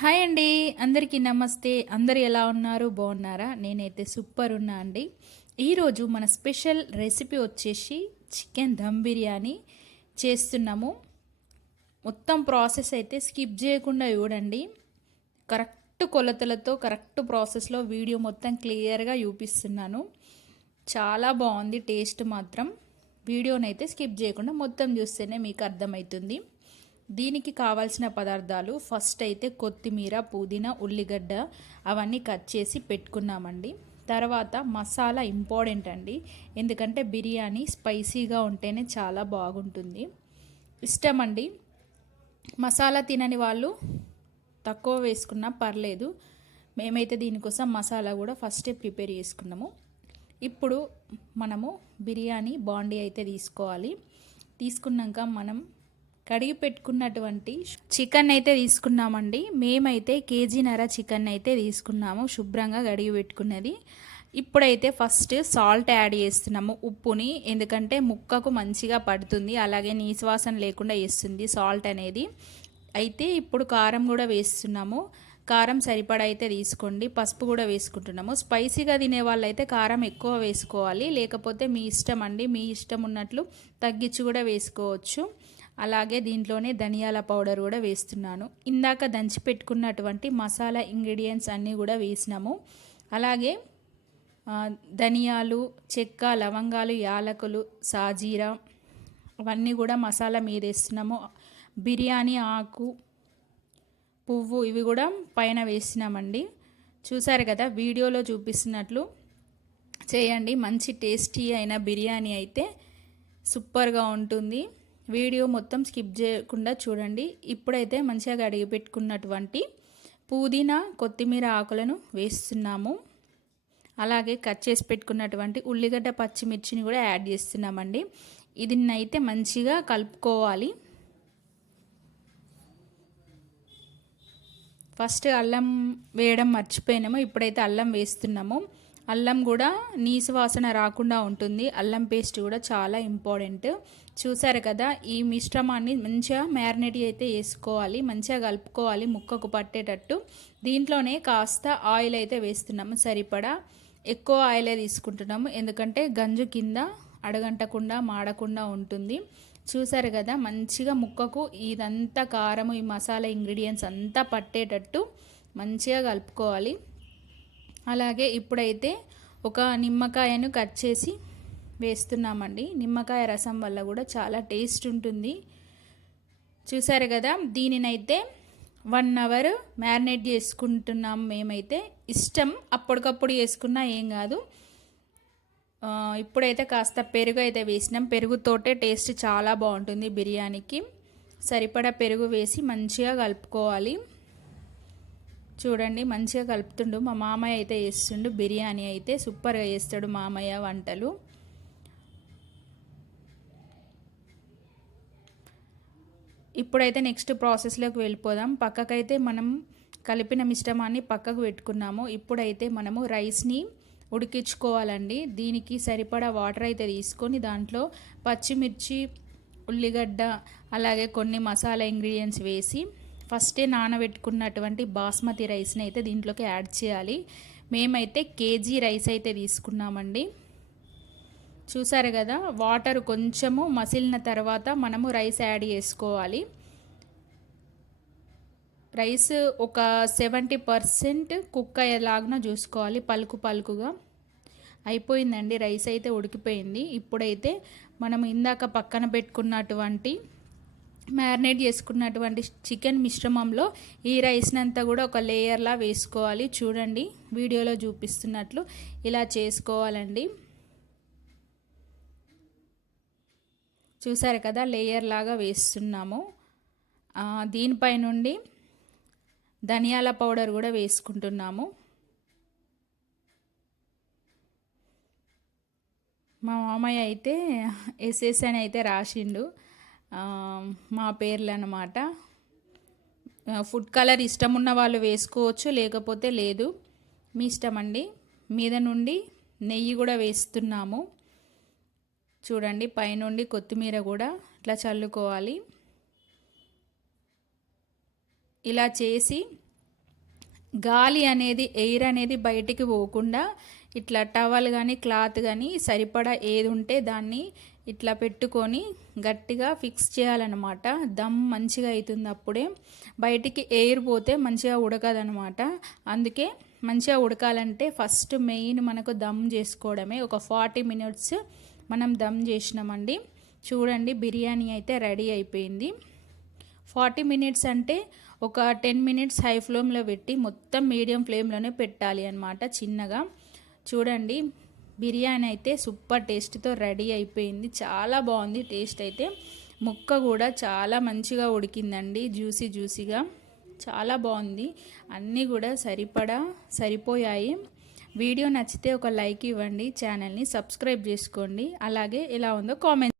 Hi అండి. అందరికీ నమస్తే. అందరు ఎలా ఉన్నారు? బాగున్నారా? నేనైతే సూపర్ ఉన్నా అండి. ఈరోజు మన స్పెషల్ రెసిపీ వచ్చేసి చికెన్ దమ్ బిర్యానీ చేస్తున్నాము. మొత్తం ప్రాసెస్ అయితే స్కిప్ చేయకుండా చూడండి. కరెక్ట్ కొలతలతో కరెక్ట్ ప్రాసెస్లో వీడియో మొత్తం క్లియర్గా చూపిస్తున్నాను. చాలా బాగుంది టేస్ట్ మాత్రం. వీడియోనైతే స్కిప్ చేయకుండా మొత్తం చూస్తేనే మీకు అర్థమవుతుంది. దీనికి కావాల్సిన పదార్థాలు ఫస్ట్ అయితే కొత్తిమీర పుదీనా ఉల్లిగడ్డ అవన్నీ కట్ చేసి పెట్టుకున్నామండి. తర్వాత మసాలా ఇంపార్టెంట్ అండి. ఎందుకంటే బిర్యానీ స్పైసీగా ఉంటేనే చాలా బాగుంటుంది. ఇష్టం అండి మసాలా తినని వాళ్ళు తక్కువ వేసుకున్నా పర్లేదు. మేమైతే దీనికోసం మసాలా కూడా ఫస్టే ప్రిపేర్ చేసుకున్నాము. ఇప్పుడు మనము బిర్యానీ బాండీ అయితే తీసుకోవాలి. తీసుకున్నాక మనం కడిగి పెట్టుకున్నటువంటి చికెన్ అయితే తీసుకున్నామండి. మేమైతే కేజీన్నర చికెన్ అయితే తీసుకున్నాము. శుభ్రంగా కడిగి పెట్టుకున్నది. ఇప్పుడైతే ఫస్ట్ సాల్ట్ యాడ్ చేస్తున్నాము ఉప్పుని. ఎందుకంటే ముక్కకు మంచిగా పడుతుంది. అలాగే నీసువాసన లేకుండా వేస్తుంది సాల్ట్ అనేది. అయితే ఇప్పుడు కారం కూడా వేస్తున్నాము. కారం సరిపడా అయితే తీసుకోండి. పసుపు కూడా వేసుకుంటున్నాము. స్పైసీగా తినే వాళ్ళైతే కారం ఎక్కువ వేసుకోవాలి. లేకపోతే మీ ఇష్టం అండి. మీ ఇష్టం ఉన్నట్లు తగ్గించి కూడా వేసుకోవచ్చు. అలాగే దీంట్లోనే ధనియాల పౌడర్ కూడా వేస్తున్నాను. ఇందాక దంచి పెట్టుకున్నటువంటి మసాలా ఇంగ్రీడియంట్స్ అన్నీ కూడా వేసినాము. అలాగే ధనియాలు చెక్క లవంగాలు యాలకులు సాజీరా అవన్నీ కూడా మసాలా మీద వేస్తున్నాము. బిర్యానీ ఆకు పువ్వు ఇవి కూడా పైన వేసినామండి. చూసారు కదా వీడియోలో చూపిస్తున్నట్లు చేయండి. మంచి టేస్టీ అయిన బిర్యానీ అయితే సూపర్గా ఉంటుంది. వీడియో మొత్తం స్కిప్ చేయకుండా చూడండి. ఇప్పుడైతే మంచిగా కడిగి పెట్టుకున్నటువంటి పుదీనా కొత్తిమీర ఆకులను వేస్తున్నాము. అలాగే కట్ చేసి పెట్టుకున్నటువంటి ఉల్లిగడ్డ పచ్చిమిర్చిని కూడా యాడ్ చేస్తున్నామండి. ఇది అయితే మంచిగా కలుపుకోవాలి. ఫస్ట్ అల్లం వేయడం మర్చిపోయినాము. ఇప్పుడైతే అల్లం వేస్తున్నాము. అల్లం కూడా నీసు వాసన రాకుండా ఉంటుంది. అల్లం పేస్ట్ కూడా చాలా ఇంపార్టెంట్. చూసారు కదా ఈ మిశ్రమాన్ని మంచిగా మ్యారినేట్ అయితే వేసుకోవాలి మంచిగా కలుపుకోవాలి ముక్కకు పట్టేటట్టు. దీంట్లోనే కాస్త ఆయిల్ అయితే వేస్తున్నాము సరిపడా. ఎక్కువ ఆయిలే తీసుకుంటున్నాము ఎందుకంటే గంజు కింద అడగంటకుండా మాడకుండా ఉంటుంది. చూసారు కదా మంచిగా ముక్కకు ఇదంతా కారము ఈ మసాలా ఇంగ్రీడియంట్స్ అంతా పట్టేటట్టు మంచిగా కలుపుకోవాలి. అలాగే ఇప్పుడైతే ఒక నిమ్మకాయను కట్ చేసి వేస్తున్నామండి. నిమ్మకాయ రసం వల్ల కూడా చాలా టేస్ట్ ఉంటుంది. చూసారు కదా దీనినైతే వన్ అవర్ మ్యారినేట్ చేసుకుంటున్నాం మేమైతే. ఇష్టం అప్పటికప్పుడు చేసుకున్నా ఏం కాదు. ఇప్పుడైతే కాస్త పెరుగు అయితే వేసినాం. పెరుగుతోటే టేస్ట్ చాలా బాగుంటుంది బిర్యానీకి. సరిపడా పెరుగు వేసి మంచిగా కలుపుకోవాలి. చూడండి మంచిగా కలుపుతుండు. మా మామయ్య అయితే వేస్తుండు బిర్యానీ అయితే సూపర్గా చేస్తాడు మామయ్య వంటలు. ఇప్పుడైతే నెక్స్ట్ ప్రాసెస్లోకి వెళ్ళిపోదాం. పక్కకైతే మనం కలిపిన మిశ్రమాన్ని పక్కకు పెట్టుకున్నాము. ఇప్పుడైతే మనము రైస్ని ఉడికించుకోవాలండి. దీనికి సరిపడా వాటర్ అయితే తీసుకొని దాంట్లో పచ్చిమిర్చి ఉల్లిగడ్డ అలాగే కొన్ని మసాలా ఇంగ్రీడియంట్స్ వేసి ఫస్టే నానబెట్టుకున్నటువంటి బాస్మతి రైస్ని అయితే దీంట్లోకి యాడ్ చేయాలి. మేమైతే కేజీ రైస్ అయితే తీసుకున్నామండి. చూసారు కదా వాటర్ కొంచెము మసిలిన తర్వాత మనము రైస్ యాడ్ చేసుకోవాలి. రైస్ ఒక సెవెంటీ పర్సెంట్ కుక్ అయ్యేలాగా చూసుకోవాలి పలుకు పలుకుగా. అయిపోయిందండి రైస్ అయితే ఉడికిపోయింది. ఇప్పుడైతే మనం ఇందాక పక్కన పెట్టుకున్నటువంటి మ్యారినేట్ చేసుకున్నటువంటి చికెన్ మిశ్రమంలో ఈ రైస్ని అంతా కూడా ఒక లేయర్లా వేసుకోవాలి. చూడండి వీడియోలో చూపిస్తున్నట్లు ఇలా చేసుకోవాలండి. చూసారు కదా లేయర్ లాగా వేస్తున్నాము. దీనిపై నుండి ధనియాల పౌడర్ కూడా వేసుకుంటున్నాము. మా మామయ్య అయితే ఎస్ఎస్ అని అయితే రాసిండు. మా పేర్లు అనమాట ఫుడ్ కలర్ ఇష్టం ఉన్న వాళ్ళు వేసుకోవచ్చు లేకపోతే లేదు. మీ ఇష్టం అండి మీద నుండి నెయ్యి కూడా వేస్తున్నాము. చూడండి పైనుండి కొత్తిమీర కూడా ఇట్లా చల్లుకోవాలి. ఇలా చేసి గాలి అనేది ఎయిర్ అనేది బయటికి పోకుండా ఇట్లా టవల్ కానీ క్లాత్ కానీ సరిపడా ఏది ఉంటే దాన్ని ఇట్లా పెట్టుకొని గట్టిగా ఫిక్స్ చేయాలన్నమాట. దమ్ మంచిగా అవుతుంది అప్పుడే. బయటికి ఎయిర్ పోతే మంచిగా ఉడకదనమాట అందుకే మంచిగా ఉడకాలంటే ఫస్ట్ మెయిన్ మనకు దమ్ చేసుకోవడమే. ఒక ఫార్టీ మినిట్స్ మనం దమ్ చేసినామండి. చూడండి బిర్యానీ అయితే రెడీ అయిపోయింది. ఫార్టీ మినిట్స్ అంటే ఒక టెన్ మినిట్స్ హై ఫ్లేమ్లో పెట్టి మొత్తం మీడియం ఫ్లేమ్లోనే పెట్టాలి అనమాట చిన్నగా. చూడండి బిర్యానీ అయితే సూపర్ టేస్ట్తో రెడీ అయిపోయింది. చాలా బాగుంది టేస్ట్ అయితే. ముక్క కూడా చాలా మంచిగా ఉడికిందండి. జ్యూసీ జ్యూసీగా. చాలా బాగుంది. అన్నీ కూడా సరిపడా సరిపోయాయి. వీడియో నచ్చితే ఒక లైక్ ఇవ్వండి. ఛానల్ని సబ్స్క్రైబ్ చేసుకోండి. అలాగే ఎలా ఉందో కామెంట్